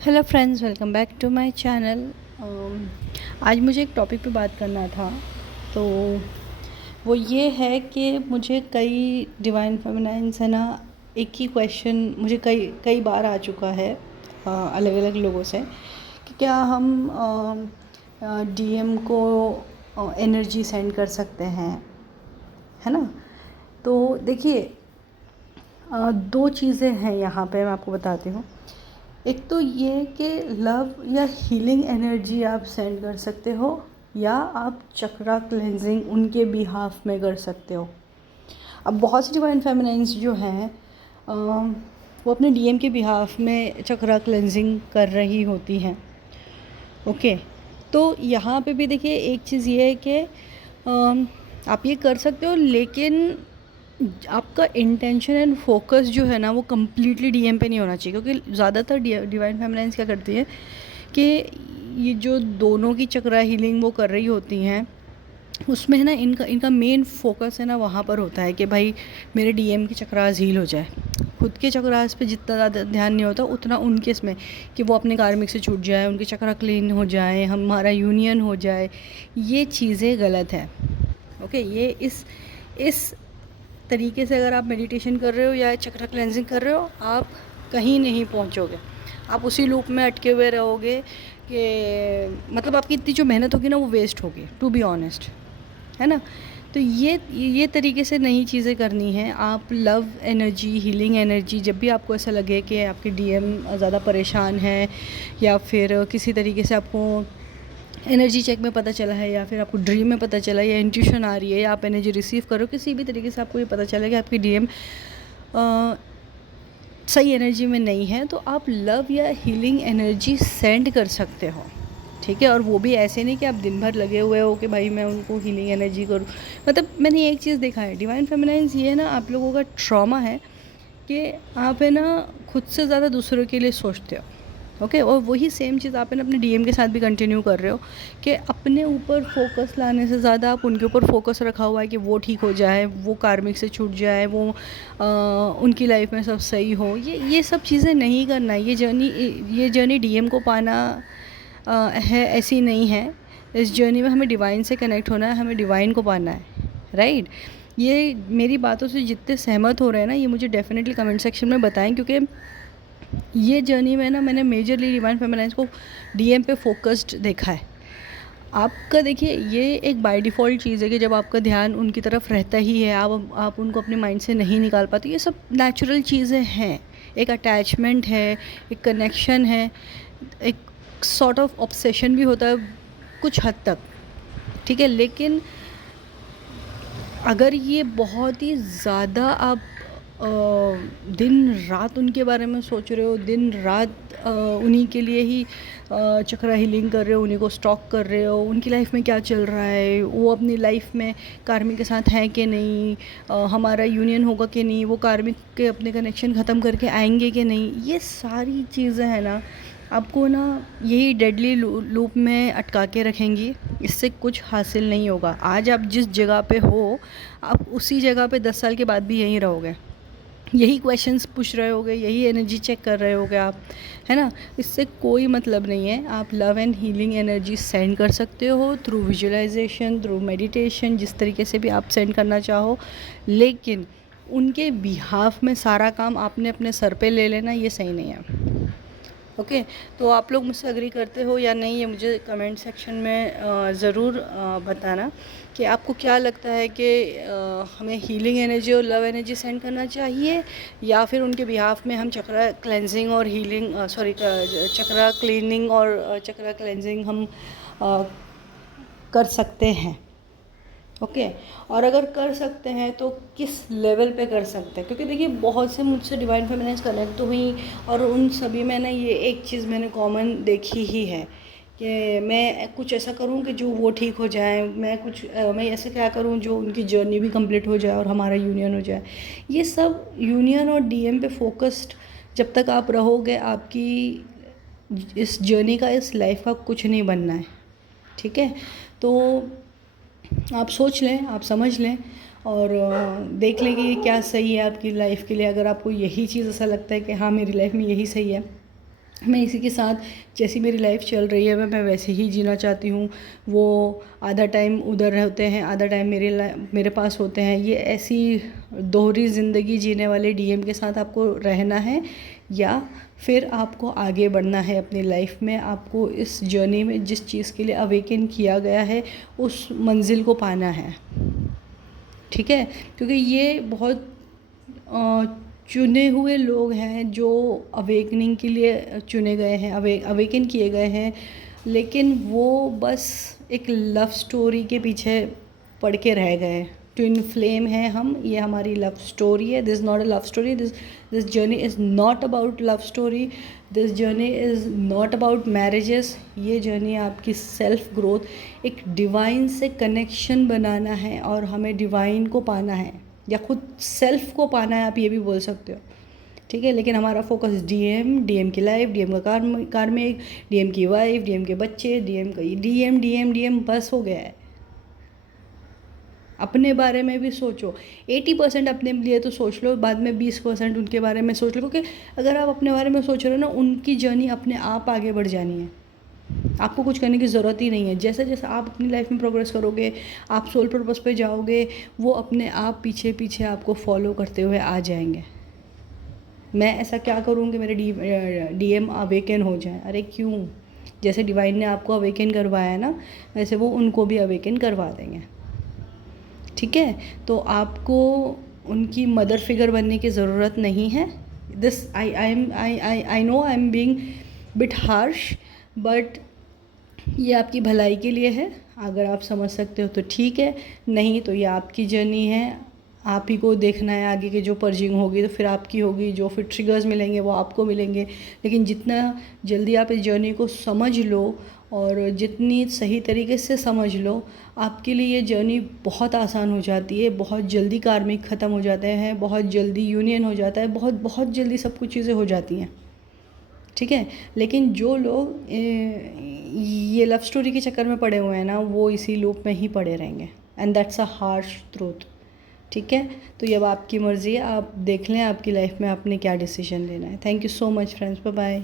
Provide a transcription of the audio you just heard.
Hello friends, welcome back to my channel. आज मुझे एक टॉपिक पे बात करना था। तो वो ये है कि मुझे कई डिवाइन फेमिनाइन्स है ना, एक ही क्वेश्चन मुझे कई कई बार आ चुका है अलग अलग लोगों से कि क्या हम डीएम को एनर्जी सेंड कर सकते हैं, है ना। तो देखिए, दो चीज़ें हैं यहाँ पे, मैं आपको बताती हूँ। एक तो ये कि लव या हीलिंग एनर्जी आप सेंड कर सकते हो, या आप चक्रा क्लेंजिंग उनके बिहाफ में कर सकते हो। अब बहुत सी डिवाइन फेमिनाइन्स जो हैं वो अपने डीएम के बिहाफ में चक्रा क्लेंजिंग कर रही होती हैं। ओके, तो यहाँ पे भी देखिए, एक चीज़ ये है कि आप ये कर सकते हो, लेकिन आपका इंटेंशन एंड फोकस जो है ना, वो कम्प्लीटली डीएम पे नहीं होना चाहिए। क्योंकि ज़्यादातर डिवाइन फेमिनाइन्स क्या करती है कि ये जो दोनों की चक्रा हीलिंग वो कर रही होती हैं, उसमें है ना, इनका इनका मेन फोकस है ना वहाँ पर होता है कि भाई मेरे डीएम की चक्रास हील हो जाए। खुद के चक्रास पे जितना ज़्यादा ध्यान नहीं होता, उतना उनके इसमें कि वो अपने कार्मिक से छूट जाए, उनके चक्रा क्लीन हो जाए, हमारा यूनियन हो जाए। ये चीज़ें गलत है। ओके, ये इस तरीके से अगर आप मेडिटेशन कर रहे हो या चक्रा क्लेंजिंग कर रहे हो, आप कहीं नहीं पहुंचोगे। आप उसी लूप में अटके हुए रहोगे कि मतलब आपकी इतनी जो मेहनत होगी ना, वो वेस्ट होगी, टू बी ऑनेस्ट, है ना। तो ये तरीके से नई चीज़ें करनी है। आप लव एनर्जी, हीलिंग एनर्जी, जब भी आपको ऐसा लगे कि आपके डीएम ज़्यादा परेशान है, या फिर किसी तरीके से आपको एनर्जी चेक में पता चला है, या फिर आपको ड्रीम में पता चला, या इंट्यूशन आ रही है, या आप एनर्जी रिसीव करो, किसी भी तरीके से आपको ये पता चला कि आपकी डीएम सही एनर्जी में नहीं है, तो आप लव या हीलिंग एनर्जी सेंड कर सकते हो। ठीक है, और वो भी ऐसे नहीं कि आप दिन भर लगे हुए हो कि भाई मैं उनको हीलिंग एनर्जी करूँ। मतलब मैंने एक चीज़ देखा है डिवाइन फेमिनाइन्स, ये है ना, आप लोगों का ट्रॉमा है कि आप है ना खुद से ज़्यादा दूसरों के लिए सोचते हो। ओके, और वही सेम चीज़ आप है ना अपने डीएम के साथ भी कंटिन्यू कर रहे हो कि अपने ऊपर फोकस लाने से ज़्यादा आप उनके ऊपर फोकस रखा हुआ है कि वो ठीक हो जाए, वो कार्मिक से छूट जाए, वो उनकी लाइफ में सब सही हो। ये सब चीज़ें नहीं करना। ये जर्नी डीएम को पाना है, ऐसी नहीं है। इस जर्नी में हमें डिवाइन से कनेक्ट होना है, हमें डिवाइन को पाना है, राइट। ये मेरी बातों से जितने सहमत हो रहे हैं ना, ये मुझे डेफिनेटली कमेंट सेक्शन में बताएं, क्योंकि ये जर्नी में ना मैंने मेजरली डिवाइन फेमिनाइन्स को डीएम पे फोकस्ड देखा है। आपका देखिए, ये एक बाय डिफ़ॉल्ट चीज़ है कि जब आपका ध्यान उनकी तरफ रहता ही है, आप उनको अपने माइंड से नहीं निकाल पाते। ये सब नेचुरल चीज़ें हैं। एक अटैचमेंट है, एक कनेक्शन है, एक सॉर्ट ऑफ ऑब्सेशन भी होता है कुछ हद तक, ठीक है। लेकिन अगर ये बहुत ही ज़्यादा आप दिन रात उनके बारे में सोच रहे हो, दिन रात उन्हीं के लिए ही चक्रा हीलिंग कर रहे हो, उन्हीं को स्टॉक कर रहे हो, उनकी लाइफ में क्या चल रहा है, वो अपनी लाइफ में कार्मिक के साथ हैं कि नहीं, हमारा यूनियन होगा कि नहीं, वो कार्मिक के अपने कनेक्शन ख़त्म करके आएंगे कि नहीं, ये सारी चीज़ें हैं ना, आपको ना यही डेडली लूप में अटका के रखेंगी। इससे कुछ हासिल नहीं होगा। आज आप जिस जगह पे हो, आप उसी जगह पे 10 साल के बाद भी यहीं रहोगे, यही क्वेश्चंस पूछ रहे होगे, यही एनर्जी चेक कर रहे होगे आप, है ना। इससे कोई मतलब नहीं है। आप love and healing energy send कर सकते हो थ्रू विजुअलाइजेशन, थ्रू मेडिटेशन, जिस तरीके से भी आप सेंड करना चाहो, लेकिन उनके बिहाफ में सारा काम आपने अपने सर पे ले लेना, ये सही नहीं है। ओके, तो आप लोग मुझसे अग्री करते हो या नहीं, ये मुझे कमेंट सेक्शन में ज़रूर बताना कि आपको क्या लगता है कि हमें हीलिंग एनर्जी और लव एनर्जी सेंड करना चाहिए, या फिर उनके बिहाफ में हम चक्रा क्लेंजिंग और हीलिंग चक्रा क्लीनिंग और चक्रा क्लेंजिंग हम अ, कर सकते हैं। ओके, और अगर कर सकते हैं तो किस लेवल पे कर सकते हैं। क्योंकि देखिए, बहुत से मुझसे डिवाइन फेमिनाइन्स कनेक्ट तो हुई, और उन सभी में ना ये एक चीज़ मैंने कॉमन देखी ही है कि मैं कुछ ऐसा करूं कि जो वो ठीक हो जाए, मैं ऐसे क्या करूं जो उनकी जर्नी भी कंप्लीट हो जाए और हमारा यूनियन हो जाए। ये सब यूनियन और डीएम पे फोकस्ड जब तक आप रहोगे, आपकी इस जर्नी का, इस लाइफ का कुछ नहीं बनना है, ठीक है। तो आप सोच लें, आप समझ लें, और देख लें कि ये क्या सही है आपकी लाइफ के लिए। अगर आपको यही चीज़ ऐसा लगता है कि हाँ, मेरी लाइफ में यही सही है, मैं इसी के साथ जैसी मेरी लाइफ चल रही है मैं वैसे ही जीना चाहती हूँ। वो आधा टाइम उधर होते हैं, आधा टाइम मेरे पास होते हैं। ये ऐसी दोहरी ज़िंदगी जीने वाले डीएम के साथ आपको रहना है, या फिर आपको आगे बढ़ना है अपनी लाइफ में। आपको इस जर्नी में जिस चीज़ के लिए अवेकन किया गया है उस मंजिल को पाना है, ठीक है। क्योंकि ये बहुत चुने हुए लोग हैं जो अवेकनिंग के लिए चुने गए हैं, अवेकन किए गए हैं, लेकिन वो बस एक लव स्टोरी के पीछे पड़ के रह गए। ट्विन फ्लेम है हम, ये हमारी लव स्टोरी है। This not a love story, this journey is not about love story, this journey is not about marriages. ये जर्नी आपकी सेल्फ ग्रोथ, एक डिवाइन से कनेक्शन बनाना है और हमें डिवाइन को पाना है, या खुद सेल्फ को पाना है, आप ये भी बोल सकते हो, ठीक है। लेकिन हमारा फोकस डीएम की लाइफ, डीएम का कार्मिक, डीएम की वाइफ, डीएम के बच्चे, डीएम बस हो गया है। अपने बारे में भी सोचो। 80% अपने लिए तो सोच लो, बाद में 20% उनके बारे में सोच लो, क्योंकि अगर आप अपने बारे में सोच रहे हो ना, उनकी जर्नी अपने आप आगे बढ़ जानी है। आपको कुछ करने की ज़रूरत ही नहीं है। जैसे जैसे आप अपनी लाइफ में प्रोग्रेस करोगे, आप सोल पर्पस पे जाओगे, वो अपने आप पीछे पीछे आपको फॉलो करते हुए आ जाएंगे। मैं ऐसा क्या करूँ कि मेरे डीएम अवेकन हो जाए? अरे क्यों? जैसे डिवाइन ने आपको अवेकन करवाया है ना, वैसे वो उनको भी अवेकन करवा देंगे, ठीक है। तो आपको उनकी मदर फिगर बनने की ज़रूरत नहीं है। This I know I am being bit harsh, but ये आपकी भलाई के लिए है। अगर आप समझ सकते हो तो ठीक है, नहीं तो ये आपकी जर्नी है। आप ही को देखना है आगे की जो पर्जिंग होगी तो फिर आपकी होगी, जो फिर ट्रिगर्स मिलेंगे वो आपको मिलेंगे। लेकिन जितना जल्दी आप इस जर्नी को समझ लो और जितनी सही तरीके से समझ लो, आपके लिए ये जर्नी बहुत आसान हो जाती है। बहुत जल्दी कार्मिक ख़त्म हो जाते हैं, बहुत जल्दी यूनियन हो जाता है, बहुत बहुत जल्दी सब कुछ चीज़ें हो जाती हैं, ठीक है। लेकिन जो लोग ये लव स्टोरी के चक्कर में पड़े हुए हैं ना, वो इसी लूप में ही पड़े रहेंगे, and that's a harsh truth, ठीक है। तो ये अब आपकी मर्ज़ी है, आप देख लें आपकी लाइफ में आपने क्या डिसीजन लेना है। Thank you so much friends, bye bye.